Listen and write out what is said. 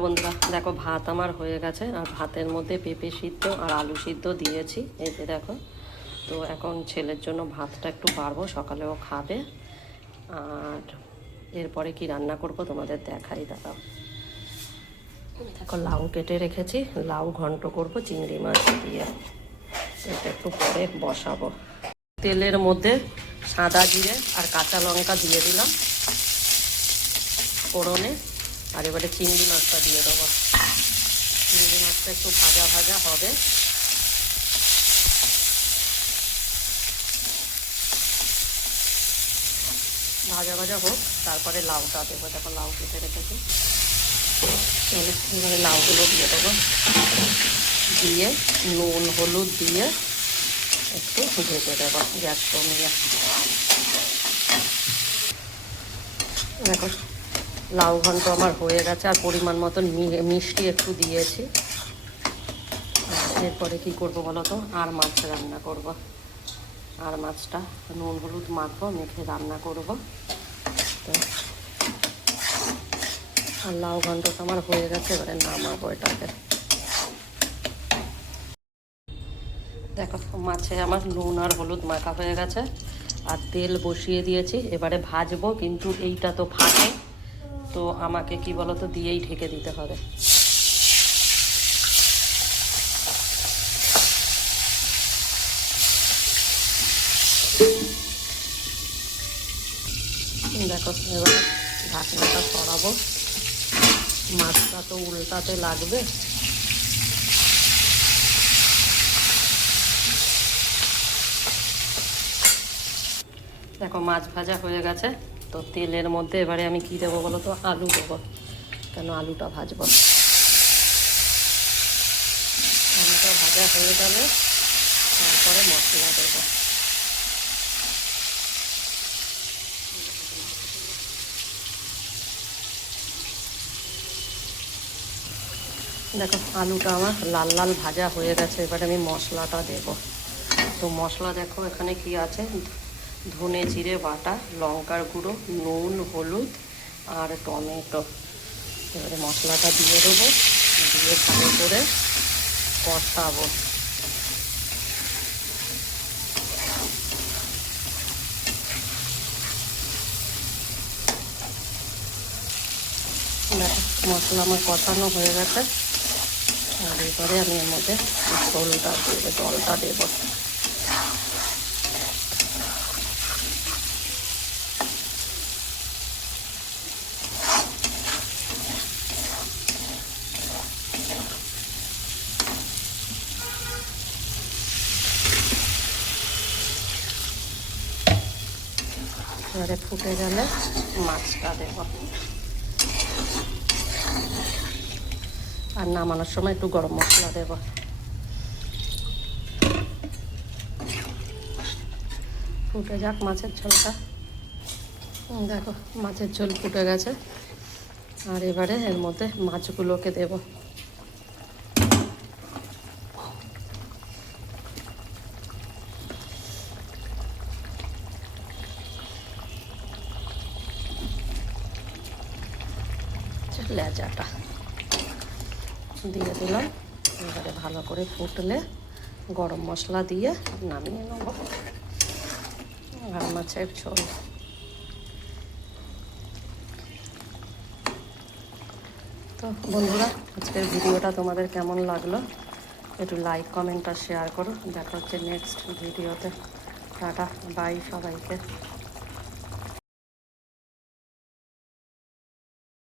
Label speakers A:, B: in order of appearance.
A: বন্ধুরা, দেখো ভাত আমার হয়ে গেছে, আর ভাতের মধ্যে পেঁপে সিদ্ধ আর আলু সিদ্ধ দিয়েছি, এই যে দেখো। তো এখন ছেলের জন্য ভাতটা একটু বাড়বো সকালেও খাবে। আর এরপরে কি রান্না করব তোমাদের দেখাই দাদা। দেখো লাউ কেটে রেখেছি, লাউ ঘন্ট করব, চিংড়ি মাছ দিয়ে। এটা একটু পরে বসাবো। তেলের মধ্যে সাদা জিরে আর কাঁচা লঙ্কা দিয়ে দিলাম। ফোড়নে আর এবারে চিংড়ি মাছটা দিয়ে দেবো। চিংড়ি মাছটা একটু ভাজা ভাজা হবে। ভাজা ভাজা হোক, তারপরে লাউটা দেবো। দেখো লাউ কেটে রেখেছি। এবারে লাউগুলো দিয়ে দেবো। দিয়ে নুন, হলুদ দিয়ে একটু ভেজে দেবো। গ্যাস কমিয়ে দেখো লাউ ঘন্ট আমার হয়ে গেছে, আর পরিমাণ মতন মিষ্টি একটু দিয়েছি। এরপরে কি করব বলো তো? আর মাছ রান্না করব। আর মাছটা নুন হলুদ মাখবো, মেখে রান্না করব। তো আর লাউ ঘন্টটা আমার হয়ে গেছে, এবারে নামাবো এটাকে। দেখো, মাছে আমার নুন আর হলুদ মাখা হয়ে গেছে, আর তেল বসিয়ে দিয়েছি। এবারে ভাজবো, কিন্তু এইটা তো ফাটে। তো আমাকে কি বলতো, দিয়েই ঢেকে দিতে হবে। দেখো, এবার ঢাকনাটা সরাবো। মাছটা তো উল্টাতে লাগবে। দেখো, মাছ ভাজা হয়ে গেছে। তো তেলের মধ্যে এবারে আমি কি দেবো বলো তো? আলু দেবো। কেন আলুটা ভাজবো? আলুটা ভাজা হয়ে গেলে তারপরে মশলা দেবো। দেখো, আলুটা আমার লাল লাল ভাজা হয়ে গেছে। এবারে আমি মশলাটা দেব। তো মশলা দেখো এখানে কি আছে? ধনে জিরে বাটা, লঙ্কার গুঁড়ো, নুন, হলুদ আর টমেটো। এবারে মশলাটা দিয়ে দেবো, দিয়ে ভালো করে কষাবো। মশলা আমার কষানো হয়ে গেছে। আর এবারে আমি এর মধ্যে ঝোলটা দেবো, জলটা দেবো। এবারে ফুটে গেলে মাছটা দেব। আর নামানোর সময় একটু গরম মশলা দেব। ফুটে যাক মাছের ঝোলটা। দেখো, মাছের ঝোল ফুটে গেছে। আর এবারে এর মধ্যে মাছগুলোকে দেব। লেজাটা দিয়ে দিলাম। এবারে ভালো করে ফুটলে গরম মশলা দিয়ে নামিয়ে নেব। আর মাছের ঝোল। তো বন্ধুরা, আজকের ভিডিওটা তোমাদের কেমন লাগল? একটু লাইক কমেন্ট আর শেয়ার করো। দেখা হচ্ছে নেক্সট ভিডিওতে। টাটা বাই সবাইকে।